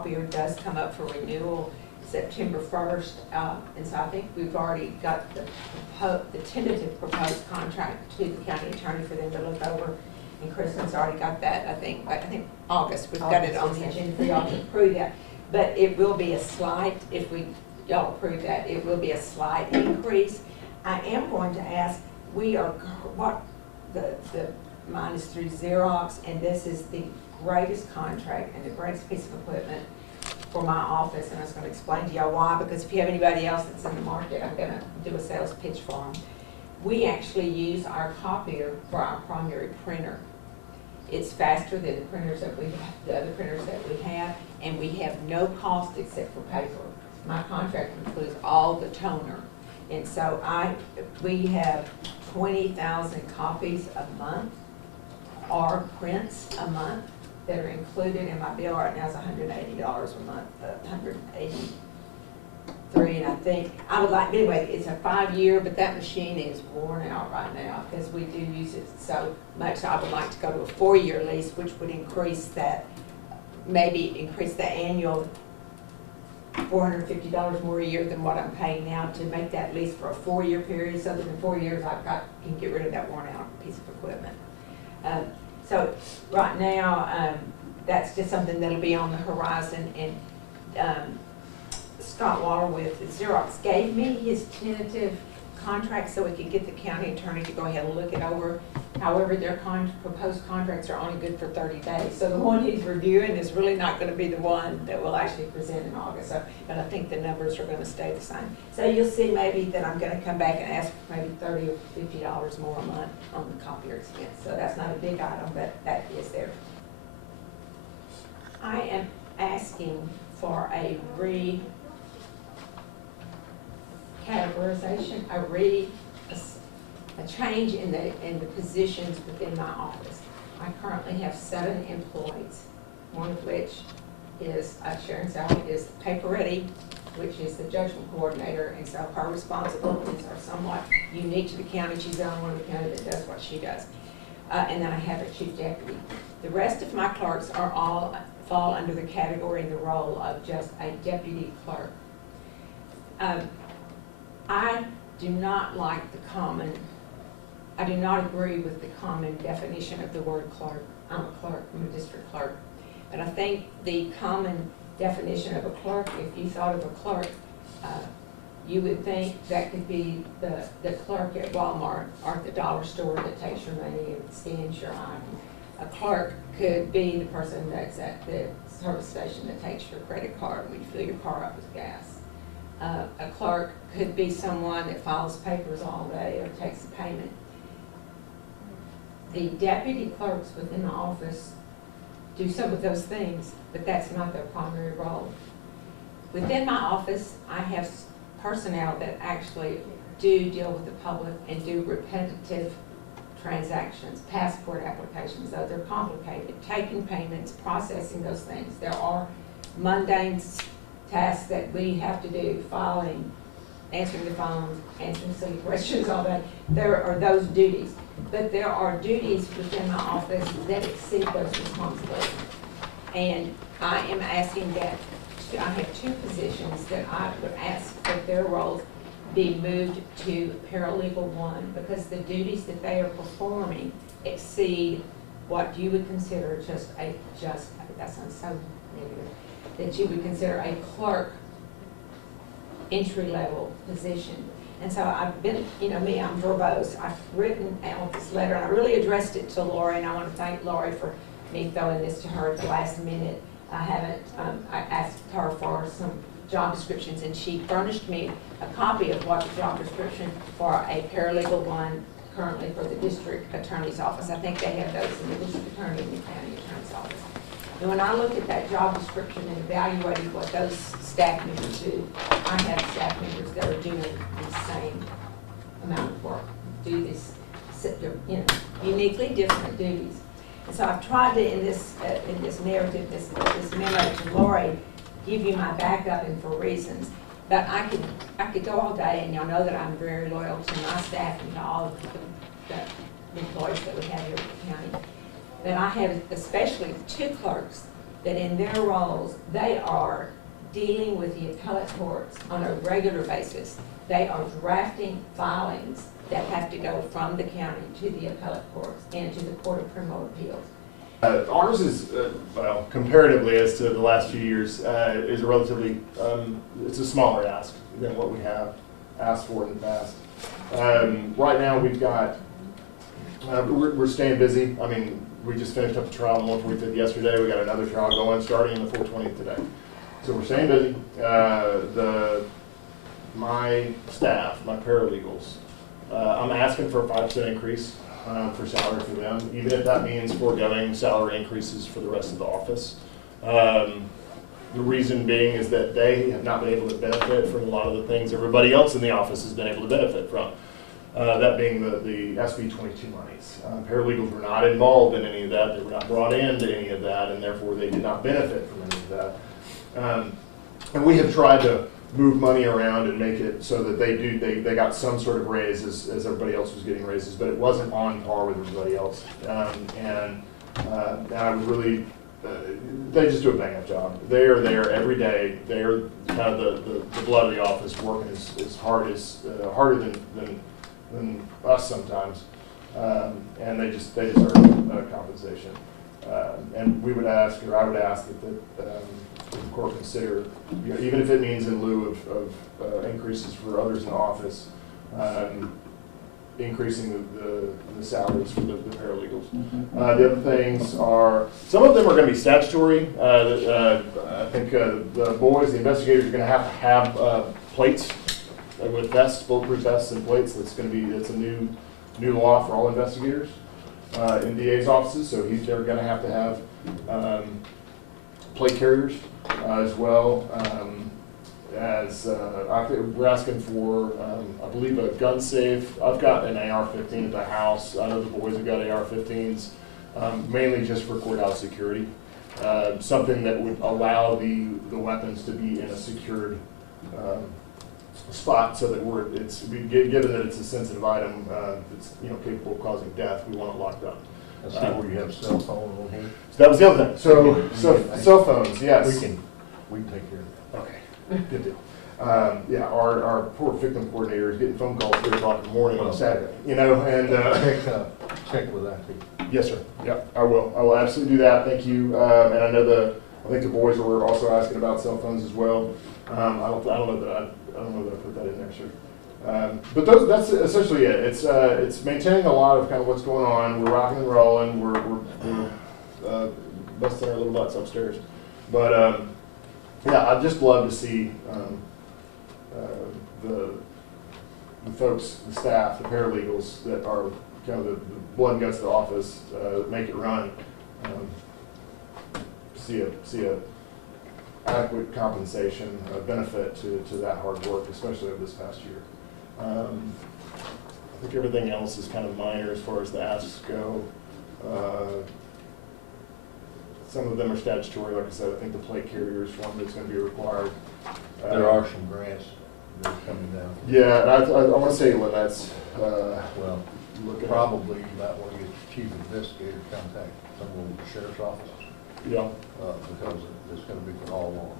copier does come up for renewal September 1st, and so I think we've already got the tentative proposed contract to the county attorney for them to look over, and Kristen's already got that, I think August, we've got it on the agenda for y'all to approve that. But it will be a slight, if y'all approve that, it will be a slight increase. I am going to ask, mine is through Xerox, and this is the greatest contract and the greatest piece of equipment for my office, and I was going to explain to y'all why, because if you have anybody else that's in the market, I'm going to do a sales pitch for them. We actually use our copier for our primary printer. It's faster than the printers that the other printers that we have, and we have no cost except for paper. My contract includes all the toner, and so we have 20,000 copies a month, or prints a month, that are included in my bill right now is $180 a month, $183, and I think, anyway, it's a 5-year, but that machine is worn out right now because we do use it so much. I would like to go to a 4-year lease, which would increase that, maybe increase the annual $450 more a year than what I'm paying now, to make that lease for a 4-year period, so that in 4 years can get rid of that worn out piece of equipment. So right now, that's just something that'll be on the horizon, and Scott Waller with Xerox gave me his tentative contract so we could get the county attorney to go ahead and look it over. However, their proposed contracts are only good for 30 days. So the one he's reviewing is really not going to be the one that we'll actually present in August. So, but I think the numbers are going to stay the same. So you'll see maybe that I'm going to come back and ask for maybe $30 or $50 more a month on the copier expense. So that's not a big item, but that is there. I am asking for a categorization, a change in the positions within my office. I currently have 7 employees, one of which is Sharon Sally is paper ready, which is the judgment coordinator, and so her responsibilities are somewhat unique to the county. She's the only one in the county that does what she does. And then I have a chief deputy. The rest of my clerks are all fall under the category and the role of just a deputy clerk. I do not like I do not agree with the common definition of the word clerk. I'm a clerk, I'm a district clerk. But I think the common definition of a clerk, if you thought of a clerk, you would think that could be the clerk at Walmart or at the dollar store that takes your money and scans your item. A clerk could be the person that's at the service station that takes your credit card when you fill your car up with gas. A clerk could be someone that files papers all day or takes a payment. The deputy clerks within the office do some of those things, but that's not their primary role. Within my office, I have personnel that actually do deal with the public and do repetitive transactions, passport applications, though they're complicated, taking payments, processing those things. There are mundane tasks that we have to do, filing, answering the phone, answering silly questions, all that. There are those duties. But there are duties within my office that exceed those responsibilities. And I am asking that I have 2 positions that I would ask that their roles be moved to paralegal 1, because the duties that they are performing exceed what you would consider that sounds so negative, that you would consider a clerk entry-level position. And so I've been, I'm verbose. I've written out this letter, and I really addressed it to Lori, and I want to thank Lori for me throwing this to her at the last minute. I asked her for some job descriptions, and she furnished me a copy of what the job description for a paralegal 1 currently for the district attorney's office. I think they have those in the district attorney and the county attorney's office. And when I looked at that job description and evaluated what those staff members do, I have staff members that are doing the same amount of work, do this, uniquely different duties. And so I've tried to, in this narrative, this memo to Lori, give you my backup and for reasons. But I could go all day, and y'all know that I'm very loyal to my staff and to all of the employees that we have here at the county. But I have especially 2 clerks that in their roles, they are dealing with the appellate courts on a regular basis. They are drafting filings that have to go from the county to the appellate courts and to the Court of Criminal Appeals. Ours is, well, comparatively as to the last few years, is a relatively, it's a smaller ask than what we have asked for in the past. Right now we've got, we're staying busy. I mean, we just finished up a trial on 145th yesterday. We got another trial going starting in the 420th today. So we're staying busy. My staff, my paralegals, I'm asking for a 5% increase for salary for them, even if that means foregoing salary increases for the rest of the office. The reason being is that they have not been able to benefit from a lot of the things everybody else in the office has been able to benefit from. That being the SB 22 monies. Paralegals were not involved in any of that. They were not brought into any of that, and therefore they did not benefit from any of that. And we have tried to move money around and make it so that they got some sort of raise as everybody else was getting raises, but it wasn't on par with everybody else. And I would really, they just do a bang up job. They are there every day. They are kind of the blood of the office, working as hard as harder than us sometimes, and they deserve compensation. And we would ask, or I would ask that the court consider, you know, even if it means in lieu of increases for others in the office, increasing the salaries for the paralegals. The other things are, some of them are going to be statutory. I think the boys, the investigators, are going to have plates with vests, bulletproof vests and plates. That's a new law for all investigators in DA's offices. So they're going to have plate carriers as well. We're asking for, I believe, a gun safe. I've got an AR-15 at the house. I know the boys have got AR-15s, mainly just for courthouse security. Something that would allow the weapons to be in a secured spot, so that given that it's a sensitive item, it's capable of causing death. We want it locked up. I see where you have cell phone on here. So that was the other thing. So cell phones, yes. We can take care of that. Okay, good deal. Yeah, our poor victim coordinator is getting phone calls at 3 o'clock in the morning on Saturday, and check with that. yes, sir. Yeah, I will. I will absolutely do that. Thank you. And I know I think the boys were also asking about cell phones as well. I don't know that I put that in there, sir. But that's essentially it. It's maintaining a lot of kind of what's going on. We're rocking and rolling. We're busting our little butts upstairs. But yeah, I'd just love to see the folks, the staff, the paralegals that are kind of the blood and guts of the office that make it run. See a adequate compensation, benefit to that hard work, especially over this past year. I think everything else is kind of minor as far as the asks go. Some of them are statutory, like I said. I think the plate carrier is one that's going to be required. There are some grants that are coming down. Yeah, and I want to say, Lynn, that's well, probably you might want to get the chief investigator contact some of the sheriff's offices. Yeah. Because it's going to be for all along.